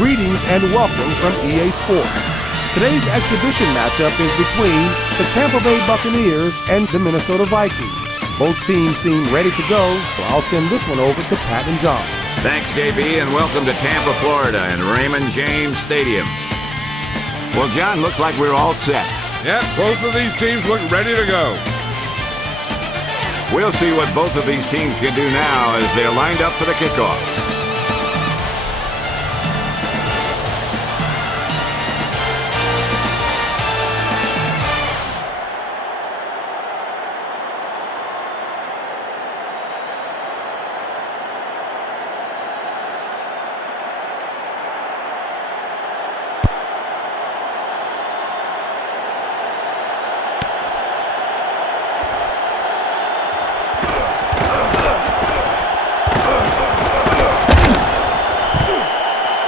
Greetings and welcome from EA Sports. Today's exhibition matchup is between the Tampa Bay Buccaneers and the Minnesota Vikings. Both teams seem ready to go, so I'll send this one over to Pat and John. Thanks, JB, and welcome to Tampa, Florida, and Raymond James Stadium. Well, John, looks like we're all set. Yep, both of these teams look ready to go. We'll see what both of these teams can do now as they're lined up for the kickoff.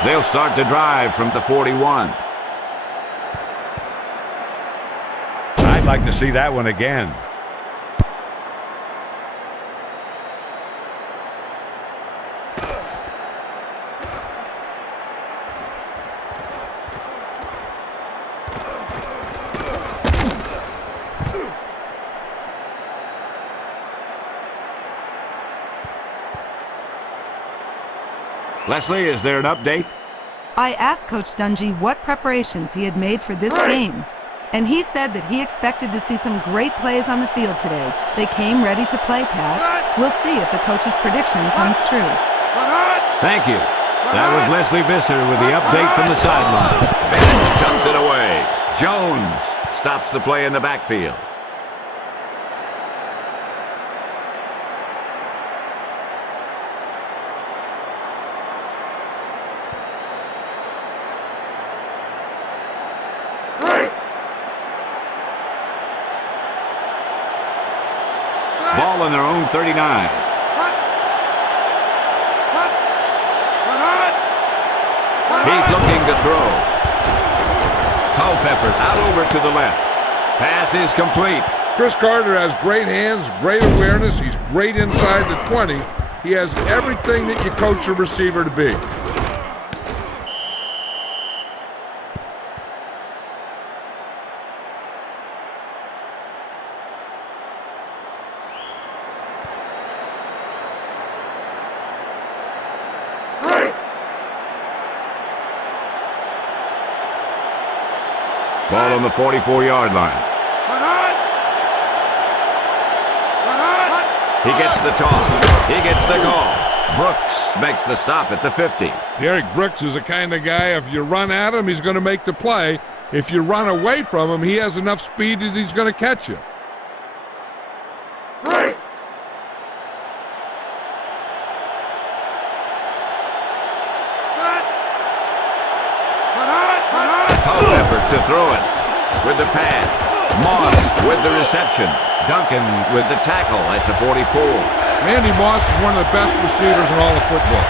They'll start the drive from the 41. I'd like to see that one again. Leslie, is there an update? I asked Coach Dungy what preparations he had made for this game, and he said that he expected to see some great plays on the field today. They came ready to play, Pat. We'll see if the coach's prediction comes true. Thank you. That was Leslie Visser with the update from the sideline. Bennett chucks it away. Jones stops the play in the backfield. Ball on their own 39. He's looking to throw. Culpepper out over to the left. Pass is complete. Chris Carter has great hands, great awareness. He's great inside the 20. He has everything that you coach a receiver to be. Ball on the 44-yard line. He gets the toss. He gets the goal. Brooks makes the stop at the 50. Derek Brooks is the kind of guy, if you run at him, he's going to make the play. If you run away from him, he has enough speed that he's going to catch you. To throw it with the pass. Moss with the reception. Duncan with the tackle at the 44. Randy Moss is one of the best receivers in all of football.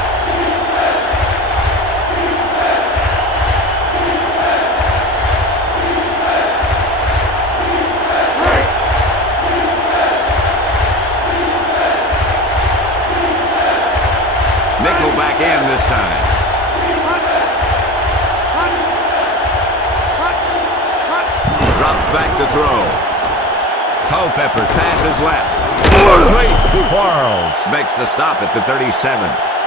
Nickel back in this time. Drops back to throw. Culpepper passes left. Quarles makes the stop at the 37.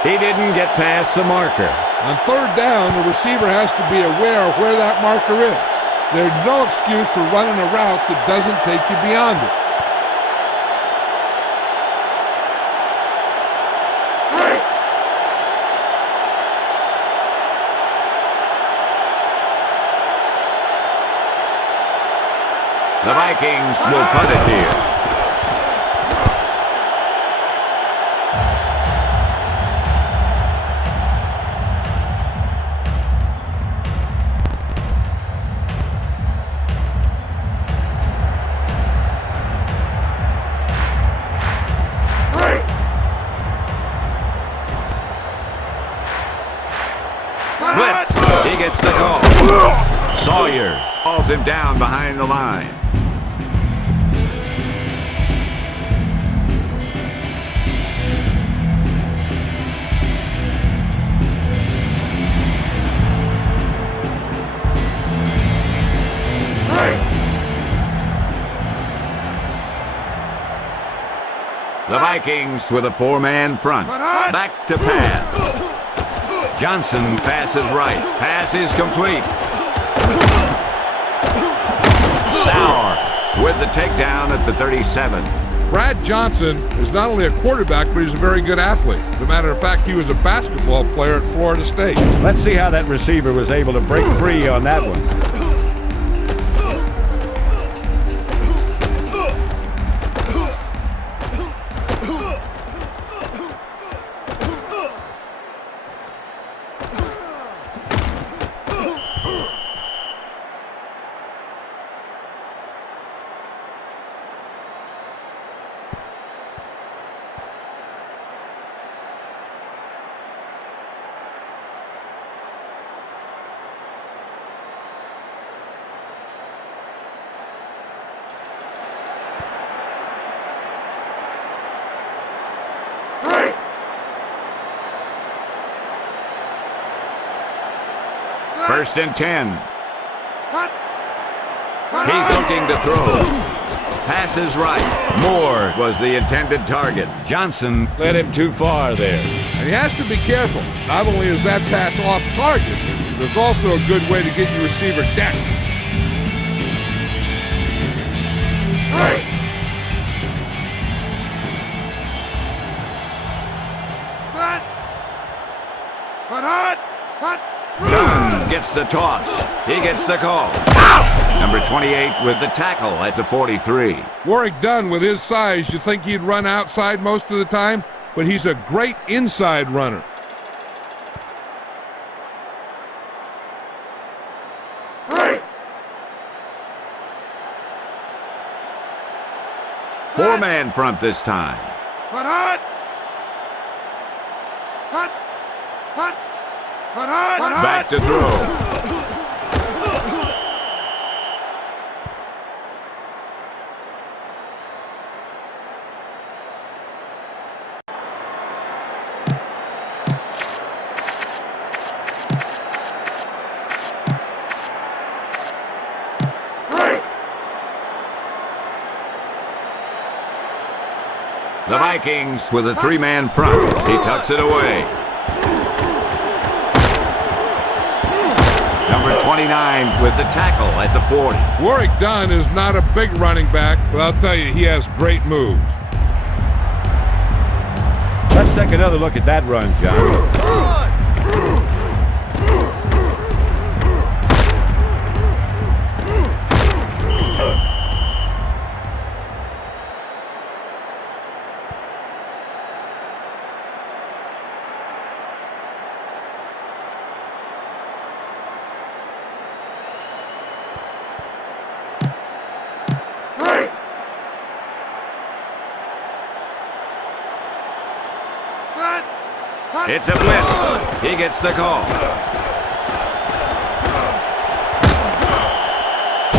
He didn't get past the marker. On third down, the receiver has to be aware of where that marker is. There's no excuse for running a route that doesn't take you beyond it. The Vikings will punt it here. Blitz. He gets the call. Sawyer hauls him down behind the line. The Vikings with a four-man front. Back to pass. Johnson passes right. Pass is complete. Sauer with the takedown at the 37. Brad Johnson is not only a quarterback, but he's a very good athlete. As a matter of fact, he was a basketball player at Florida State. Let's see how that receiver was able to break free on that one. First and 10. He's looking to throw. Passes right. Moore was the intended target. Johnson led him too far there. And he has to be careful. Not only is that pass off target, there's also a good way to get your receiver decked. Dunn gets the toss. He gets the call. Number 28 with the tackle at the 43. Warwick Dunn, with his size, you think he'd run outside most of the time, but he's a great inside runner. Four-man front this time. Back to throw. The Vikings with a three-man front. He tucks it away. Number 29 with the tackle at the 40. Warwick Dunn is not a big running back, but I'll tell you, he has great moves. Let's take another look at that run, John. It's a blitz. He gets the call.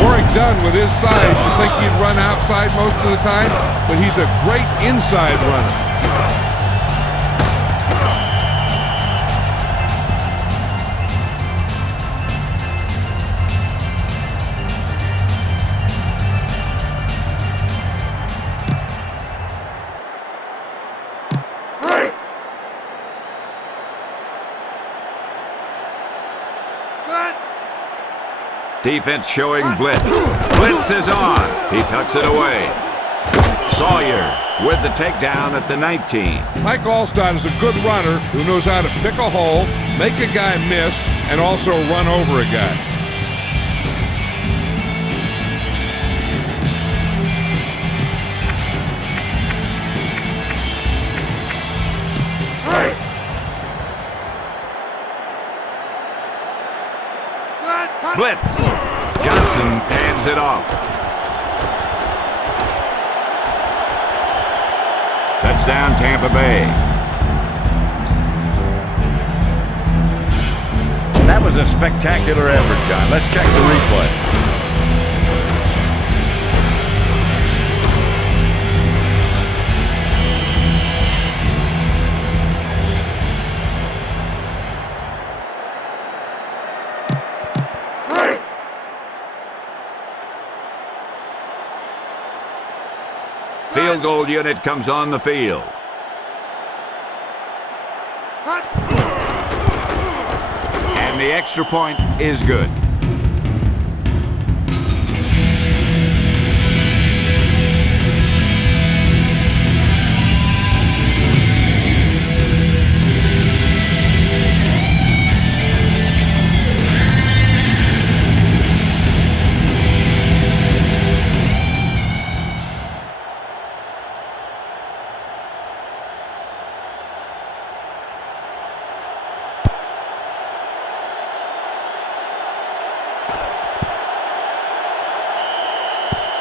Warwick Dunn, with his size, you think he'd run outside most of the time, but he's a great inside runner. Defense showing blitz. Blitz is on. He tucks it away. Sawyer with the takedown at the 19. Mike Alstott is a good runner who knows how to pick a hole, make a guy miss, and also run over a guy. Blitz. Johnson hands it off. Touchdown, Tampa Bay. That was a spectacular effort, John. Let's check the replay. field goal unit comes on the field. And the extra point is good.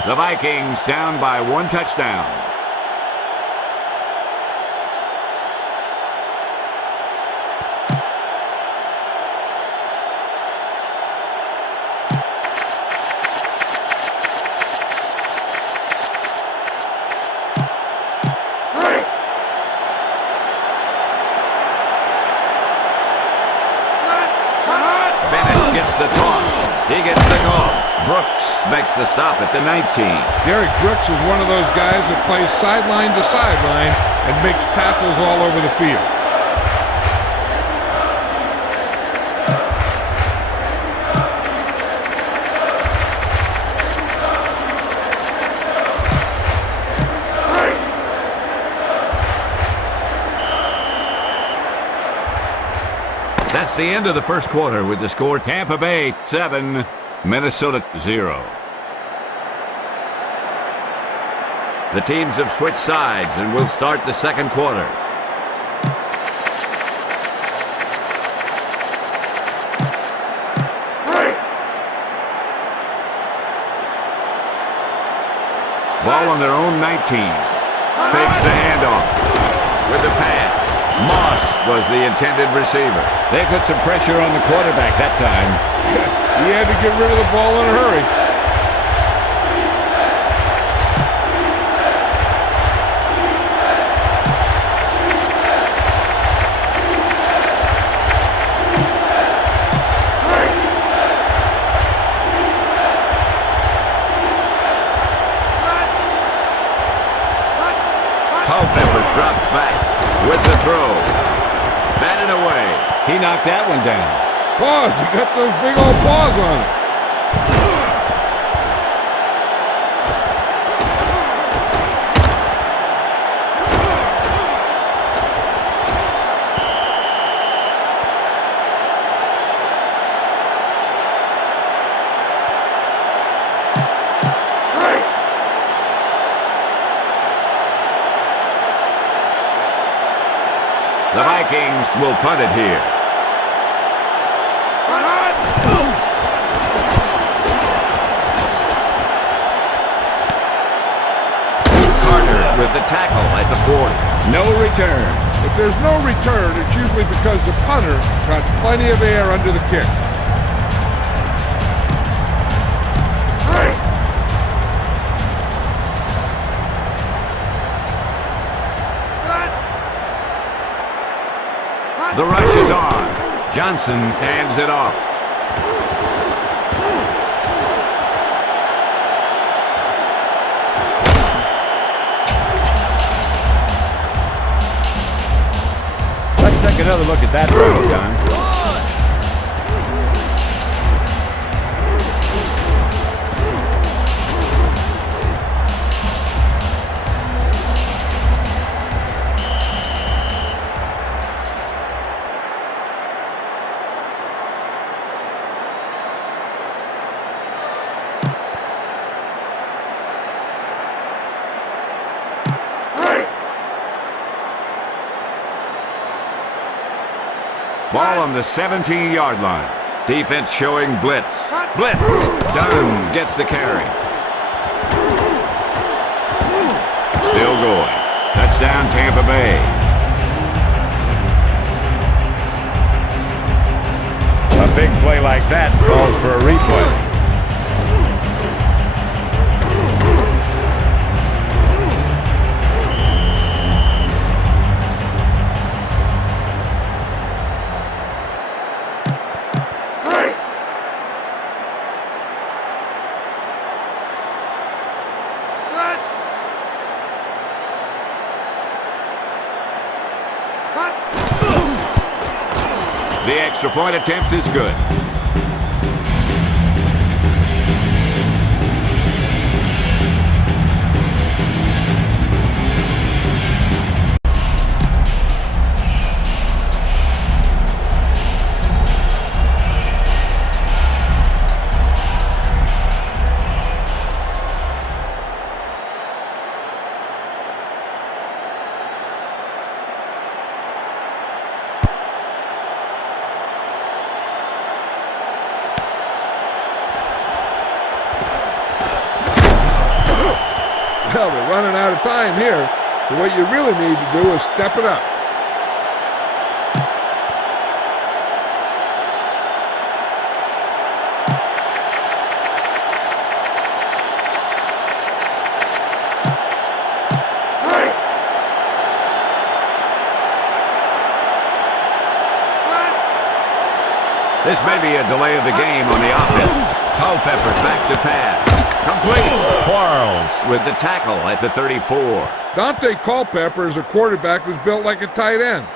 The Vikings down by 1 touchdown. Bennett gets the toss. He gets the goal. Brooks makes the stop at the 19. Derek Brooks is one of those guys that plays sideline to sideline and makes tackles all over the field. That's the end of the first quarter with the score Tampa Bay 7, Minnesota 0. The teams have switched sides and will start the second quarter. Ball on their own 19. Fakes the handoff with the pass. Moss was the intended receiver. They put some pressure on the quarterback that time. He had to get rid of the ball in a hurry. Culpepper drops back with the throw. Batted away. He knocked that one down. Paws, he got those big old paws on it. The Vikings will punt it here. Carter with the tackle at the 40. No return. If there's no return, it's usually because the punter got plenty of air under the kick. The rush is on. Johnson hands it off. Let's take another look at that throw, John. Ball on the 17-yard line. Defense showing blitz. Blitz. Dunn gets the carry. Still going. Touchdown, Tampa Bay. A big play like that calls for a replay. extra point attempt is good. Well, they're running out of time here. So what you really need to do is step it up. This may be a delay of the game on the offense. Culpepper back to pass. Complete. Quarles with the tackle at the 34. Dante Culpepper is a quarterback who's built like a tight end.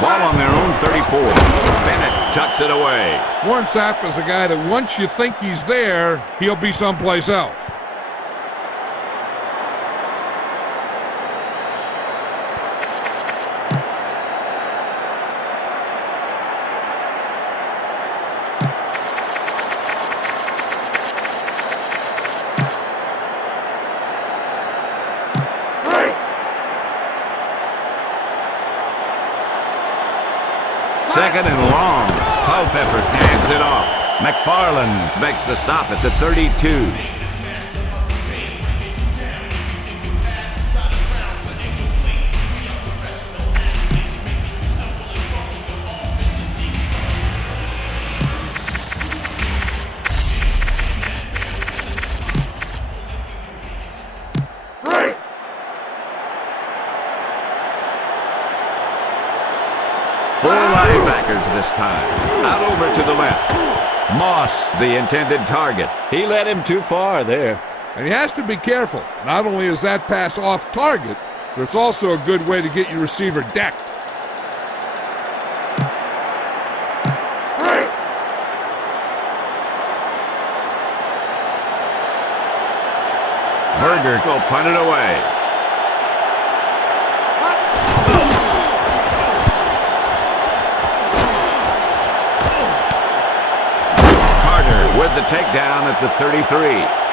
Ball on their own 34. Bennett tucks it away. Warren Sapp is a guy that once you think he's there, he'll be someplace else. Second and long. Culpepper hands it off. McFarland makes the stop at the 32. Four linebackers this time. Out over to the left. Moss, the intended target. He led him too far there. And he has to be careful. Not only is that pass off target, but it's also a good way to get your receiver decked. Berger will punt it away. With the takedown at the 33.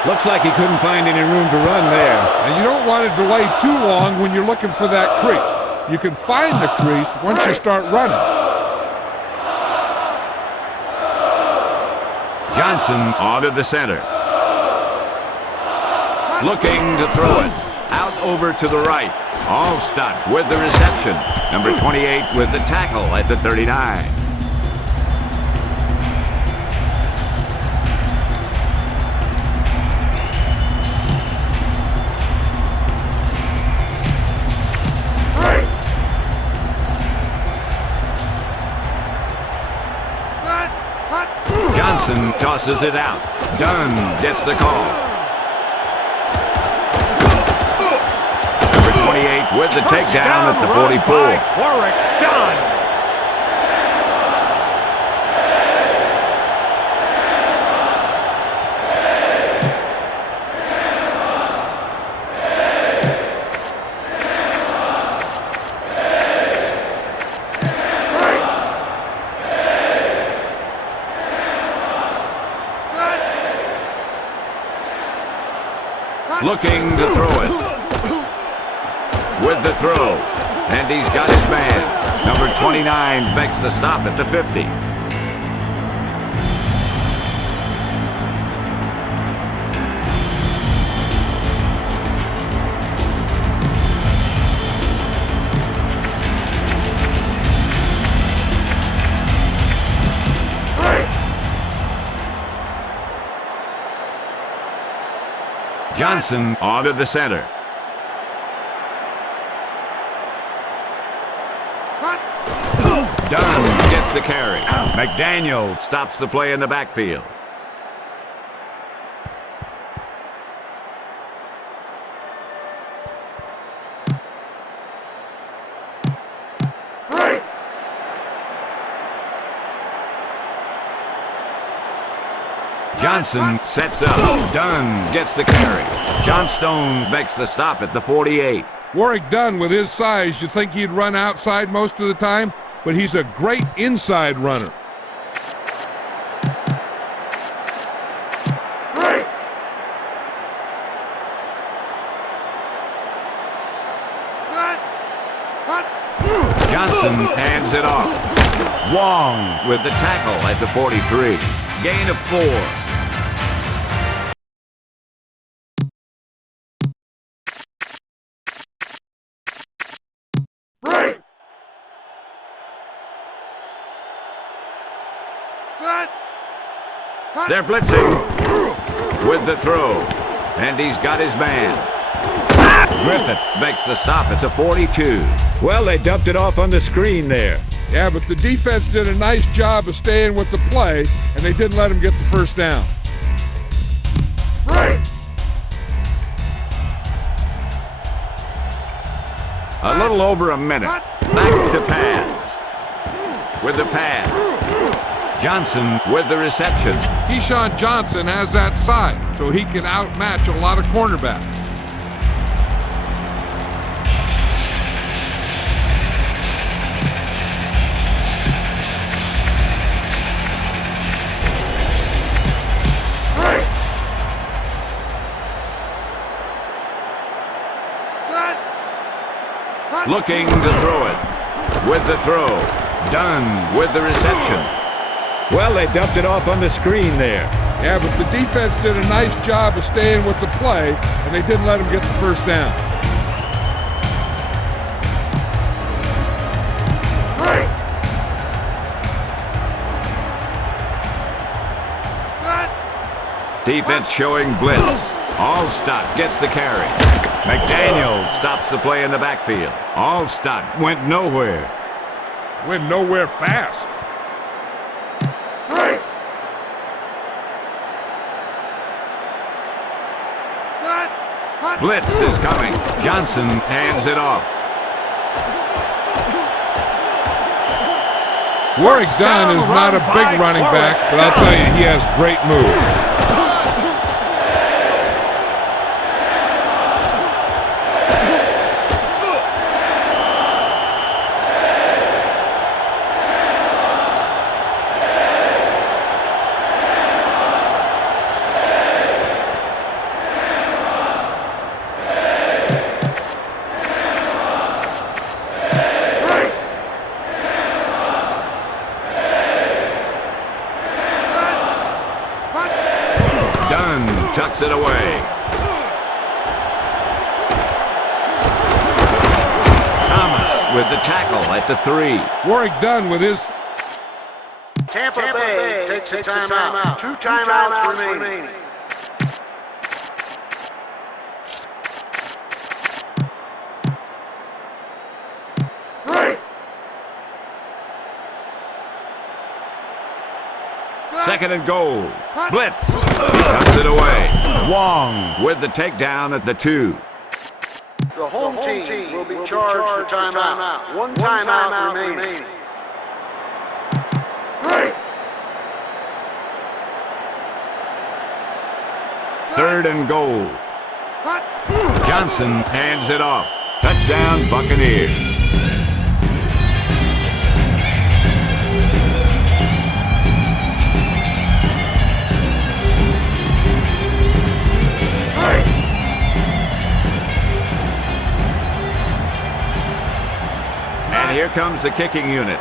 Looks like he couldn't find any room to run there. And you don't want to delay too long when you're looking for that crease. You can find the crease once you start running. Johnson onto the center. Looking to throw it. Out over to the right. Allstott with the reception. Number 28 with the tackle at the 39. Johnson tosses it out. Dunn gets the call. Number 28 with the takedown at the 44. Warwick Dunn. Looking to throw it. With the throw. And he's got his man. Number 29 makes the stop at the 50. Johnson onto the center. Dunn gets the carry. McDaniel stops the play in the backfield. Johnson sets up. Dunn gets the carry. John Stone makes the stop at the 48. Warwick Dunn, with his size, you think he'd run outside most of the time, but he's a great inside runner. Johnson hands it off. Wong with the tackle at the 43. Gain of 4. They're blitzing with the throw, and he's got his man. Griffith makes the stop at the 42. Well, they dumped it off on the screen there. Yeah, but the defense did a nice job of staying with the play, and they didn't let him get the first down. A little over a minute. Back to pass. With the pass. Johnson with the reception. Keyshawn Johnson has that side, so he can outmatch a lot of cornerbacks. Looking to throw it. With the throw. Dunn with the reception. Well, they dumped it off on the screen there. Yeah, but the defense did a nice job of staying with the play, and they didn't let him get the first down. Defense showing blitz. Allstott gets the carry. McDaniel stops the play in the backfield. Allstott went nowhere. Went nowhere fast. Blitz is coming. Johnson hands it off. Warwick Dunn is not a big running back, but I'll tell you, he has great moves. Tucks it away. Thomas with the tackle at the 3. Warwick Dunn with his... Tampa Bay takes a timeout. 2 timeouts remaining. Second and goal. Blitz. He tucks it away. Wong with the takedown at the 2. The home team will be charged for timeout. 1 timeout remaining. Third and goal. Johnson hands it off. Touchdown, Buccaneers. And here comes the kicking unit.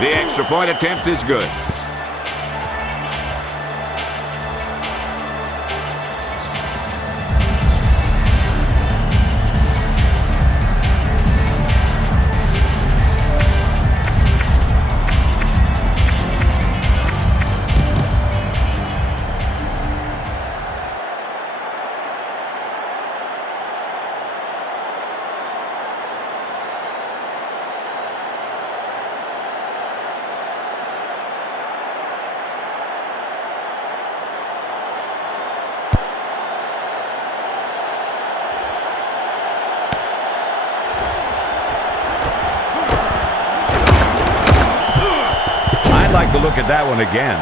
The extra point attempt is good. I'd like to look at that one again.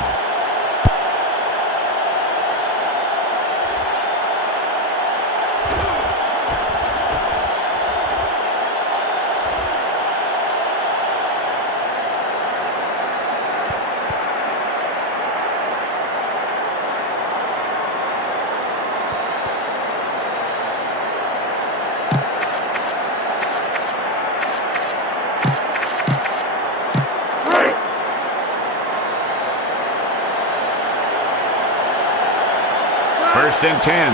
First and 10.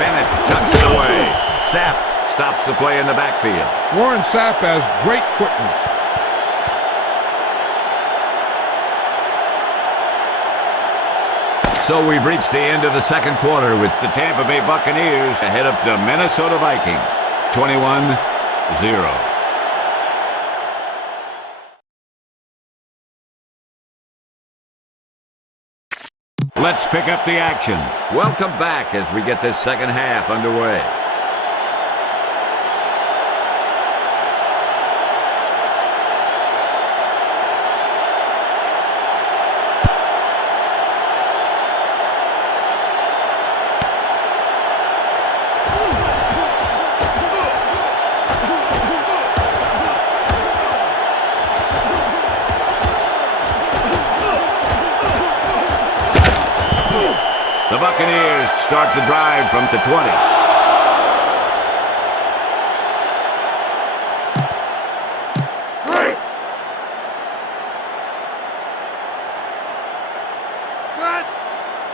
Bennett tucks it away. Sapp stops the play in the backfield. Warren Sapp has great quickness. So we've reached the end of the second quarter with the Tampa Bay Buccaneers ahead of the Minnesota Vikings, 21-0. Let's pick up the action. Welcome back as we get this second half underway. The Buccaneers start the drive from the 20.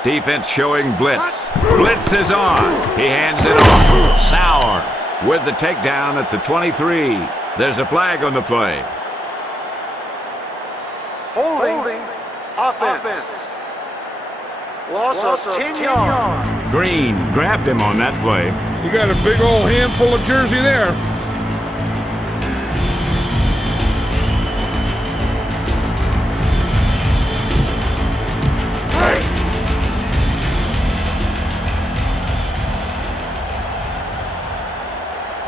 Defense showing blitz. Blitz is on. He hands it off. Sauer with the takedown at the 23. There's a flag on the play. Holding. Offense. Loss of 10 yards. Green grabbed him on that play. You got a big old handful of jersey there.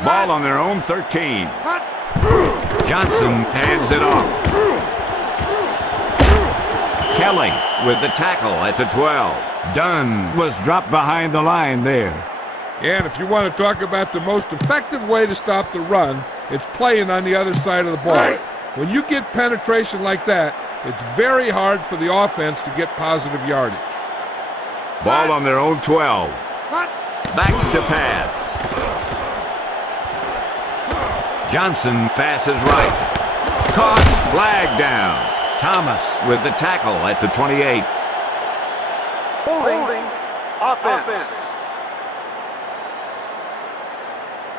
Ball on their own 13. Johnson hands it off. Kelly with the tackle at the 12. Dunn was dropped behind the line there. And if you want to talk about the most effective way to stop the run, it's playing on the other side of the ball. When you get penetration like that, it's very hard for the offense to get positive yardage. Ball on their own 12. Back to pass. Johnson passes right. Caught, flag down. Thomas with the tackle at the 28. Holding. Offense.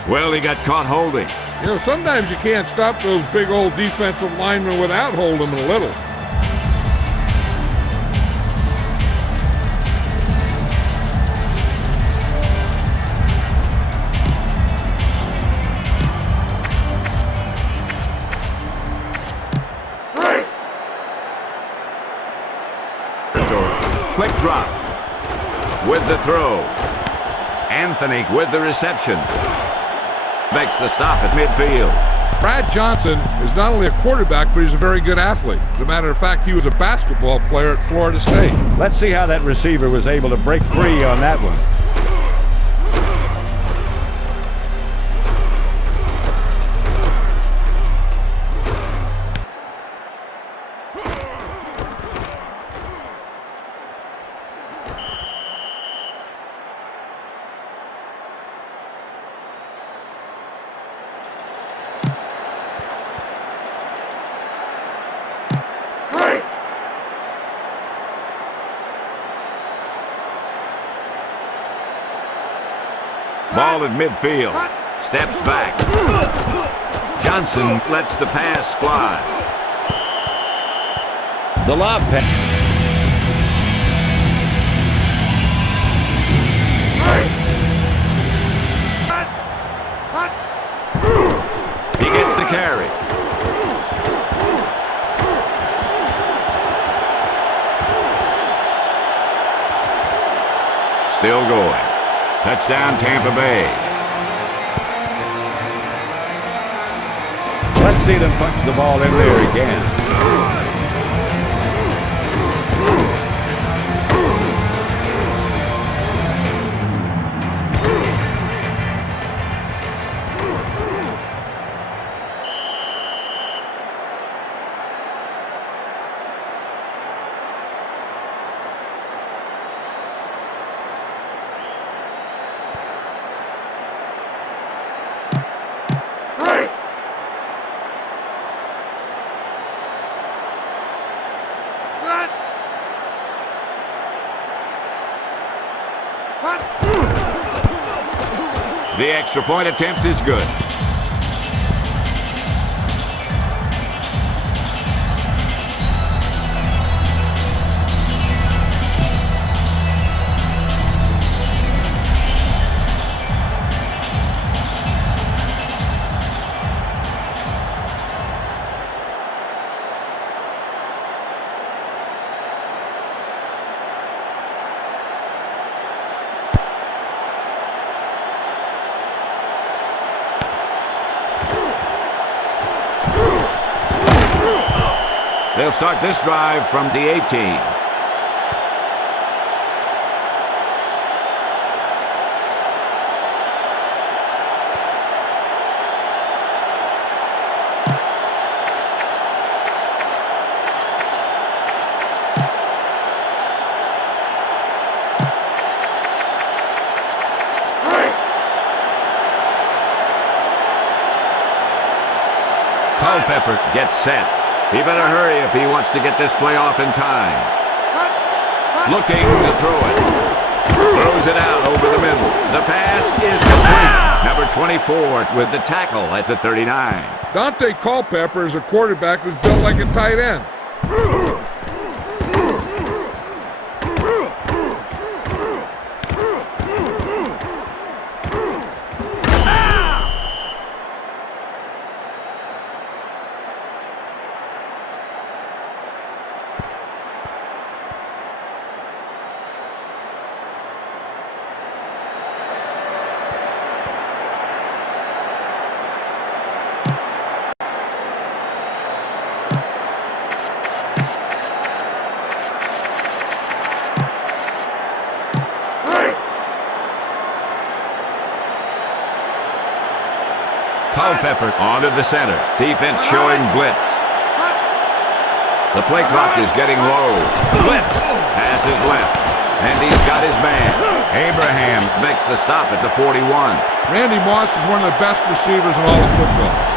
Well, he got caught holding. You know, sometimes you can't stop those big old defensive linemen without holding them a little. Quick drop with the throw. Anthony with the reception. Makes the stop at midfield. Brad Johnson is not only a quarterback, but he's a very good athlete. As a matter of fact, he was a basketball player at Florida State. Let's see how that receiver was able to break free on that one. Ball at midfield. Steps back. Johnson lets the pass fly. The lob pass. He gets the carry. Still going. Touchdown, Tampa Bay. Let's see them punch the ball in there again. The extra point attempt is good. They'll start this drive from the 18. Culpepper gets set. He better hurry if he wants to get this play off in time. Looking to throw it. Throws it out over the middle. The pass is complete. Number 24 with the tackle at the 39. Dante Culpepper is a quarterback who's built like a tight end. Culpepper onto the center. Defense showing blitz. The play clock is getting low. Blitz. Pass is left. And he's got his man. Abraham makes the stop at the 41. Randy Moss is one of the best receivers in all of football.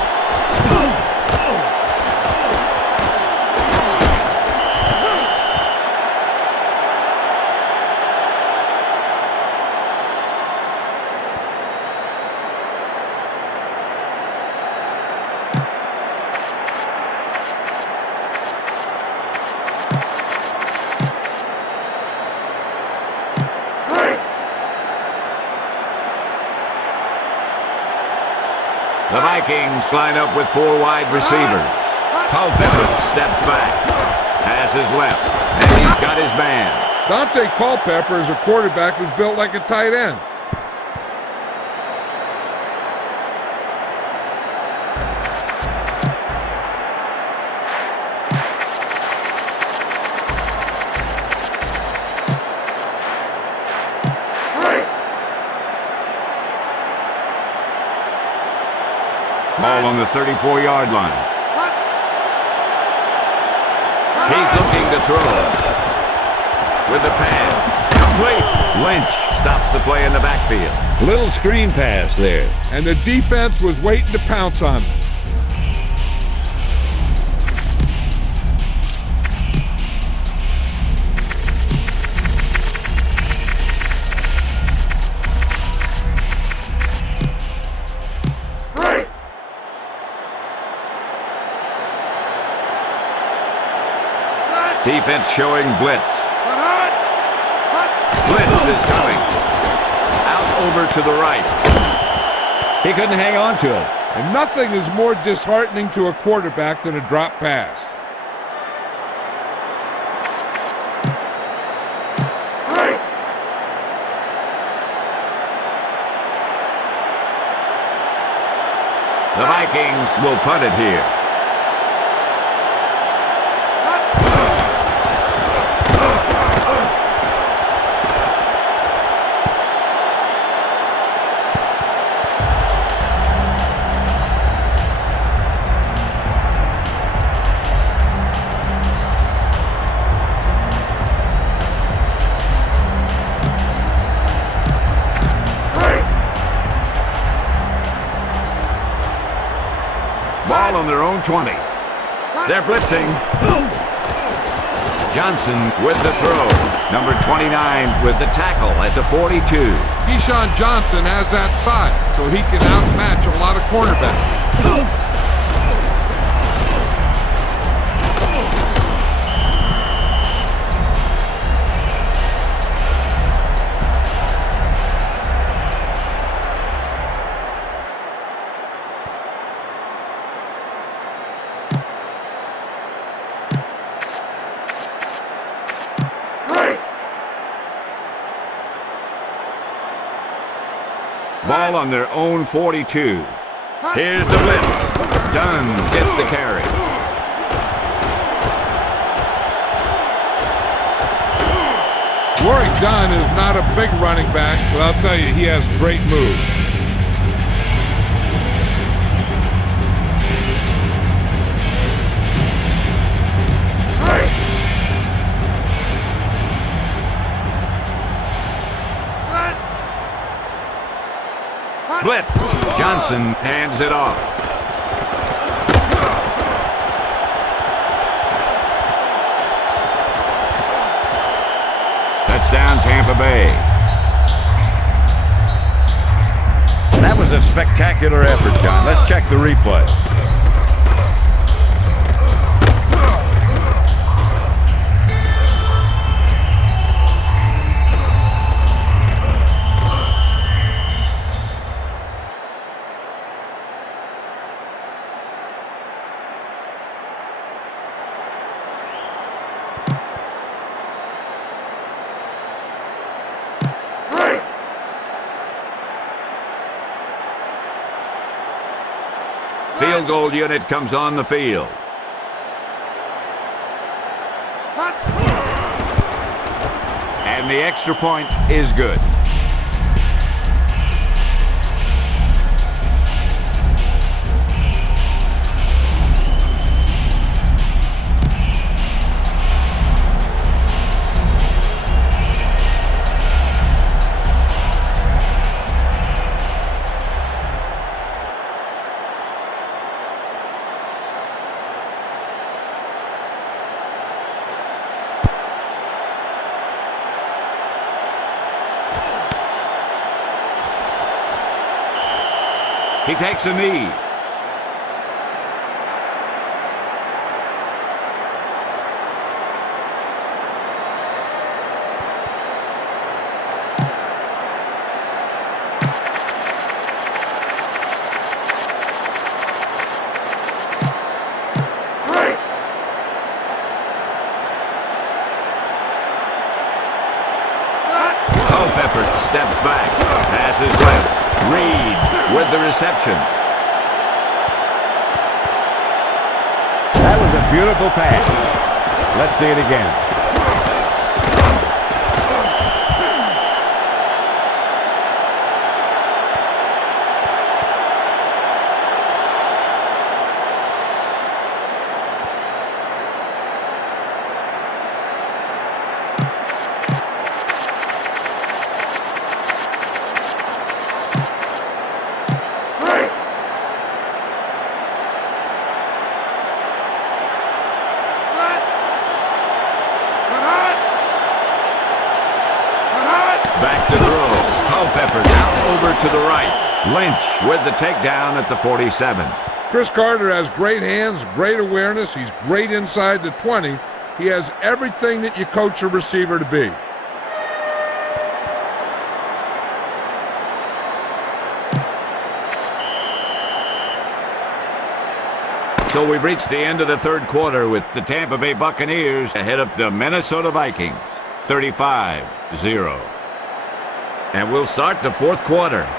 The Vikings line up with 4 wide receivers. Culpepper steps back. Pass is left. And he's got his man. Dante Culpepper is a quarterback who's built like a tight end. Ball on the 34-yard line. He's looking to throw. With the pass. Complete. Lynch stops the play in the backfield. Little screen pass there. And the defense was waiting to pounce on him. Defense showing blitz. Blitz is coming. Out over to the right. He couldn't hang on to it. And nothing is more disheartening to a quarterback than a drop pass. The Vikings will punt it here. Ball on their own 20. They're blitzing. Johnson with the throw. Number 29 with the tackle at the 42. Keyshawn Johnson has that size, so he can outmatch a lot of cornerbacks. Ball on their own 42. Here's the blitz. Dunn gets the carry. Warwick Dunn is not a big running back, but I'll tell you, he has great moves. Blitz. Johnson hands it off. Touchdown, Tampa Bay. That was a spectacular effort, John. Let's check the replay. Field goal unit comes on the field. And the extra point is good. He takes a knee. Culpepper steps back, passes left. Reed with the reception. That was a beautiful pass. Let's see it again. Back to throw. Culpepper out over to the right. Lynch with the takedown at the 47. Chris Carter has great hands, great awareness. He's great inside the 20. He has everything that you coach a receiver to be. So we've reached the end of the third quarter with the Tampa Bay Buccaneers ahead of the Minnesota Vikings, 35-0. And we'll start the fourth quarter.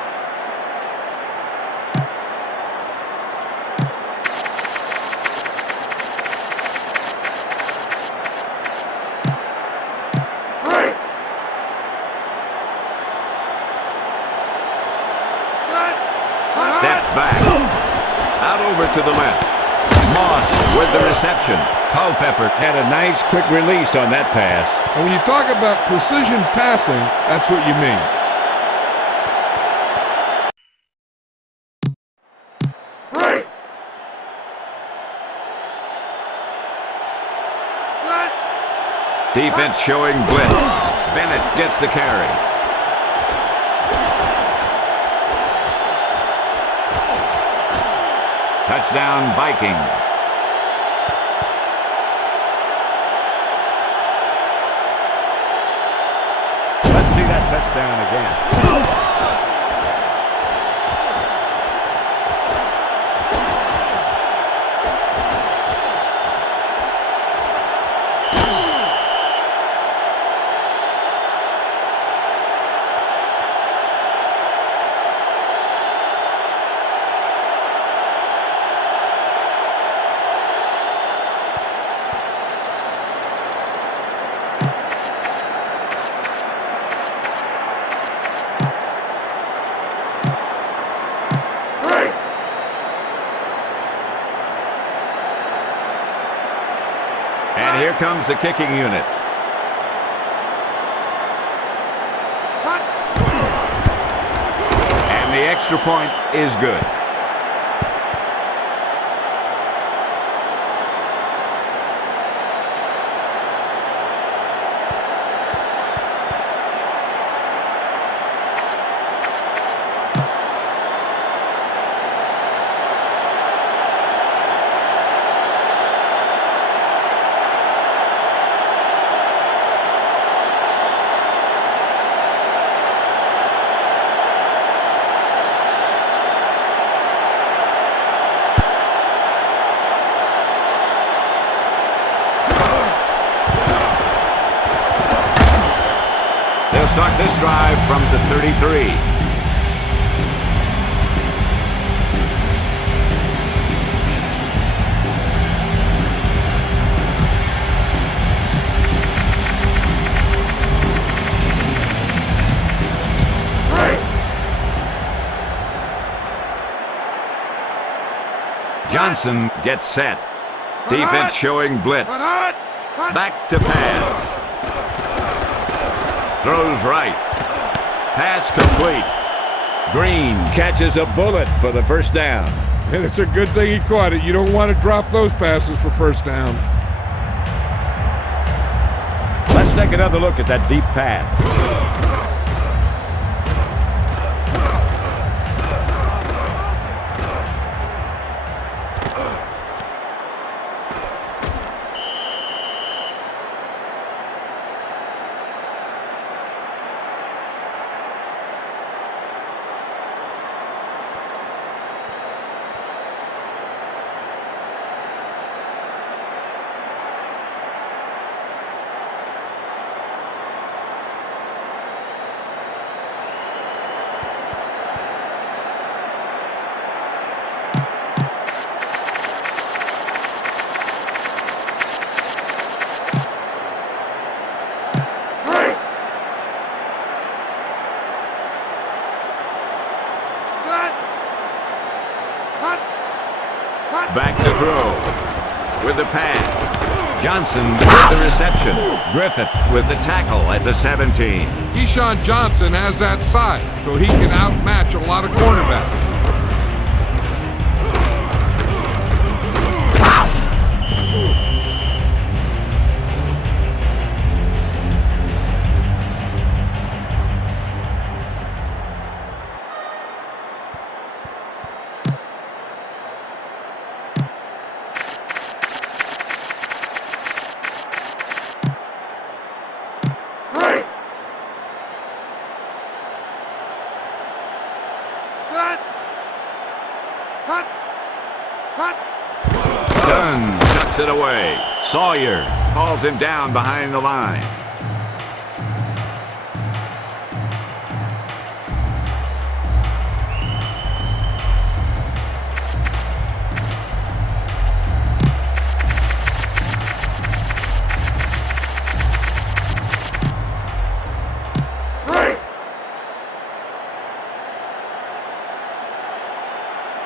Steps back. Out over to the left. Moss with the reception. Culpepper had a nice quick release on that pass. And when you talk about precision passing, that's what you mean. Defense showing blitz. Bennett gets the carry. Touchdown, Vikings. Let's see that touchdown again. And here comes the kicking unit. And the extra point is good. They'll start this drive from the 33. Johnson gets set. Defense showing blitz. Back to pass. Throws right. Pass complete. Green catches a bullet for the first down. And it's a good thing he caught it. You don't want to drop those passes for first down. Let's take another look at that deep pass. Back to throw with the pass. Johnson with the reception. Griffith with the tackle at the 17. Keyshawn Johnson has that size, so he can outmatch a lot of cornerbacks. Dunn tucks it away. Sawyer calls him down behind the line.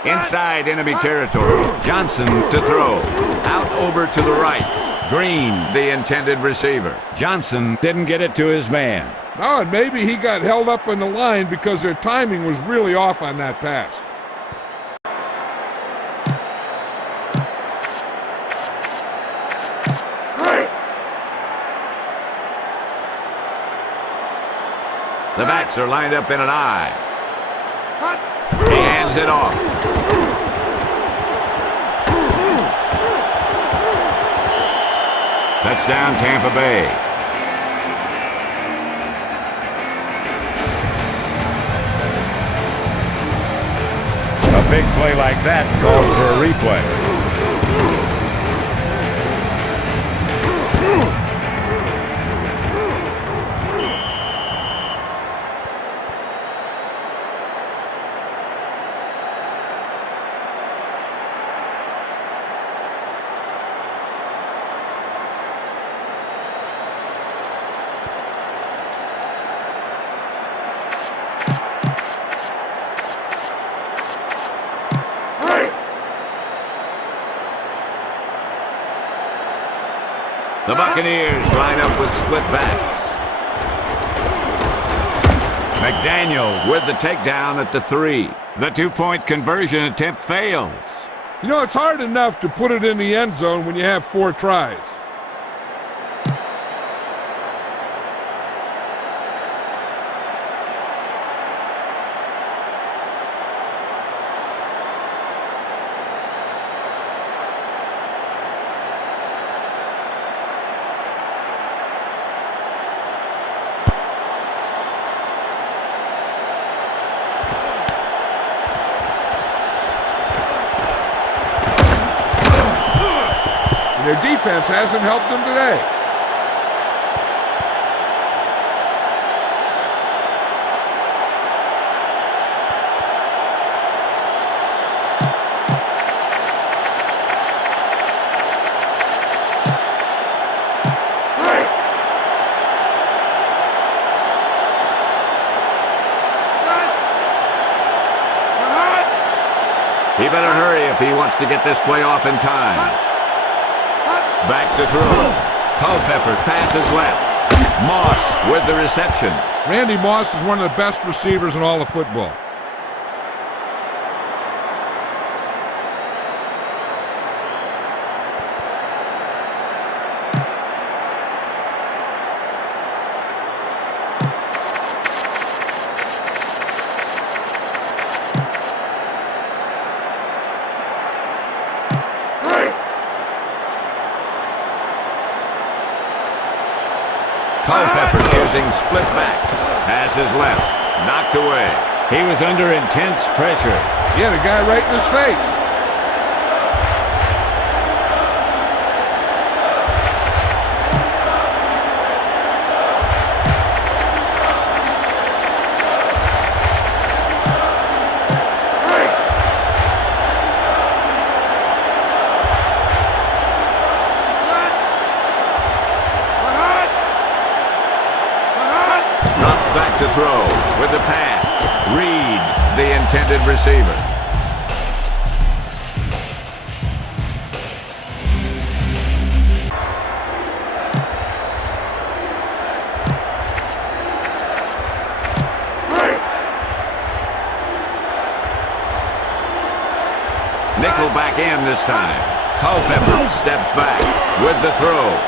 Inside enemy territory. Johnson to throw. Out over to the right. Green, the intended receiver. Johnson didn't get it to his man. No, and maybe he got held up in the line because their timing was really off on that pass. The backs are lined up in an I. He hands it off. Touchdown, Tampa Bay. A big play like that calls for a replay. The Buccaneers line up with split backs. McDaniel with the takedown at the 3. The 2-point conversion attempt fails. You know, it's hard enough to put it in the end zone when you have 4 tries. Their defense hasn't helped them today. He better hurry if he wants to get this play off in time. Back to throw. Culpepper passes left. Moss with the reception. Randy Moss is one of the best receivers in all of football. Culpepper using split back. Passes left. Knocked away. He was under intense pressure. He had a guy right in his face. Back to throw with the pass. Reed, the intended receiver. Nickel back in this time. Culpepper steps back with the throw.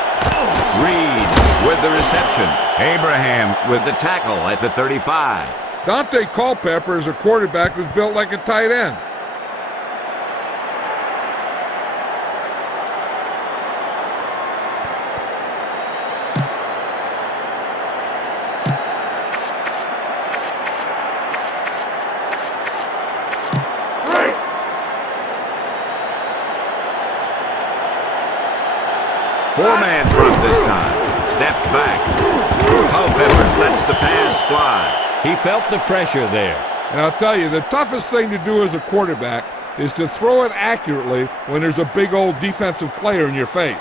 Reed with the reception. Abraham with the tackle at the 35. Dante Culpepper is a quarterback who's built like a tight end. Four-man front this time. Steps back. Culpepper lets the pass fly. He felt the pressure there. And I'll tell you, the toughest thing to do as a quarterback is to throw it accurately when there's a big old defensive player in your face.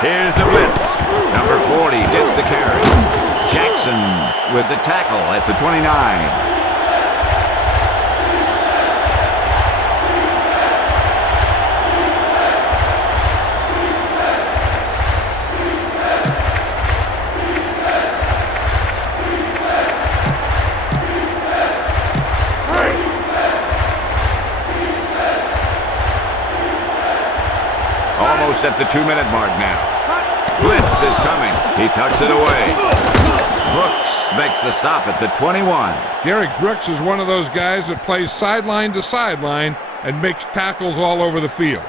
Here's the blitz. Number 40 gets the carry. Jackson with the tackle at the 29. Almost at the 2-minute mark now. Blitz is coming. He tucks it away. Brooks makes the stop at the 21. Garrett Brooks is one of those guys that plays sideline to sideline and makes tackles all over the field.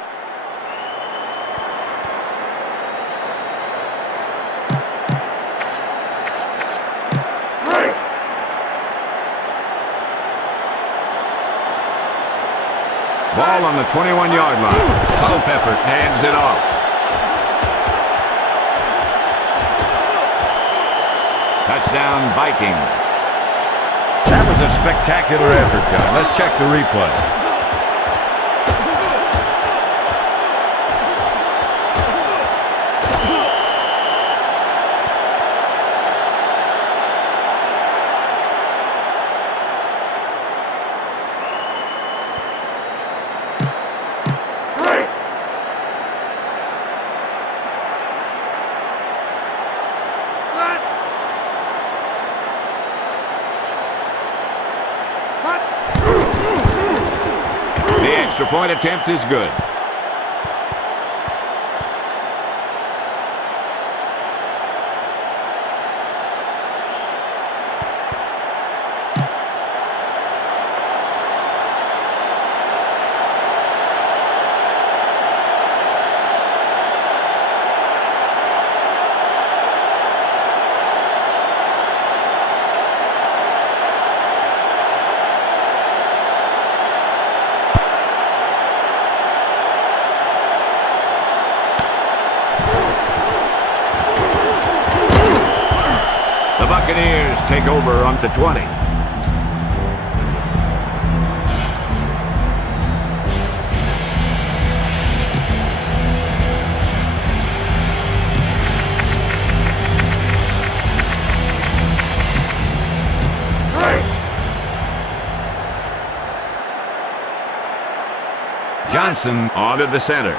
Ball on the 21-yard line. Culpepper hands it off. Touchdown, Vikings. That was a spectacular effort, John. Let's check the replay. The point attempt is good. The Buccaneers take over on the 20. Johnson onto the center.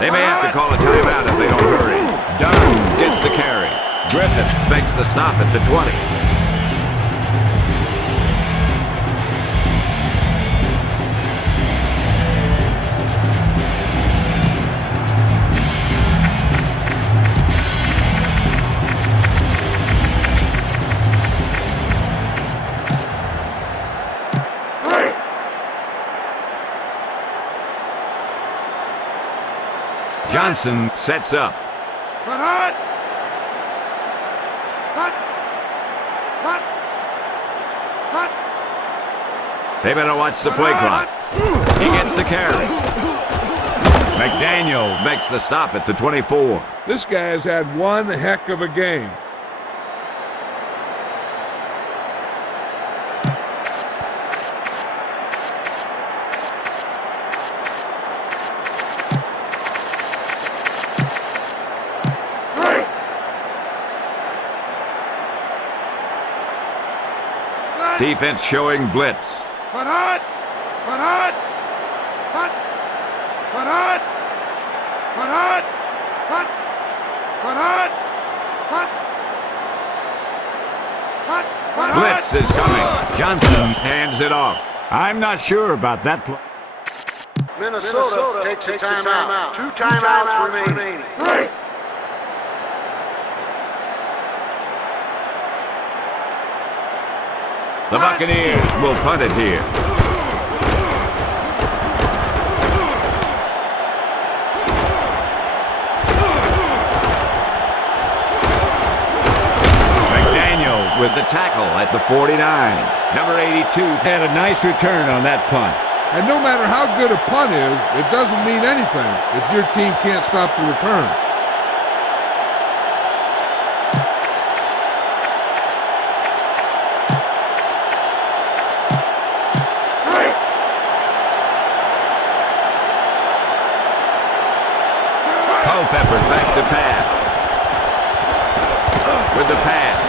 They may have to call a timeout if they don't hurry. Dunn gets the carry. Griffith makes the stop at the 20. Johnson sets up. They better watch the play clock. He gets the carry. McDaniel makes the stop at the 24. This guy has had one heck of a game. Defense showing blitz. Blitz is coming. Johnson hands it off. I'm not sure about that play. Minnesota takes a timeout. 2 timeouts remaining. The Buccaneers will punt it here. McDaniel with the tackle at the 49. Number 82 had a nice return on that punt. And no matter how good a punt is, it doesn't mean anything if your team can't stop the return. Culpepper back to pass. With the pass.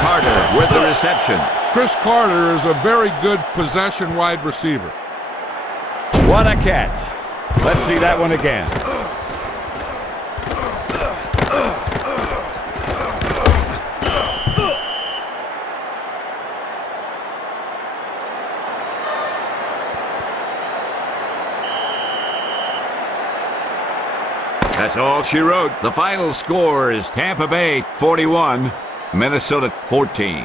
Carter with the reception. Chris Carter is a very good possession wide receiver. What a catch. Let's see that one again. That's all she wrote. The final score is Tampa Bay 41, Minnesota 14.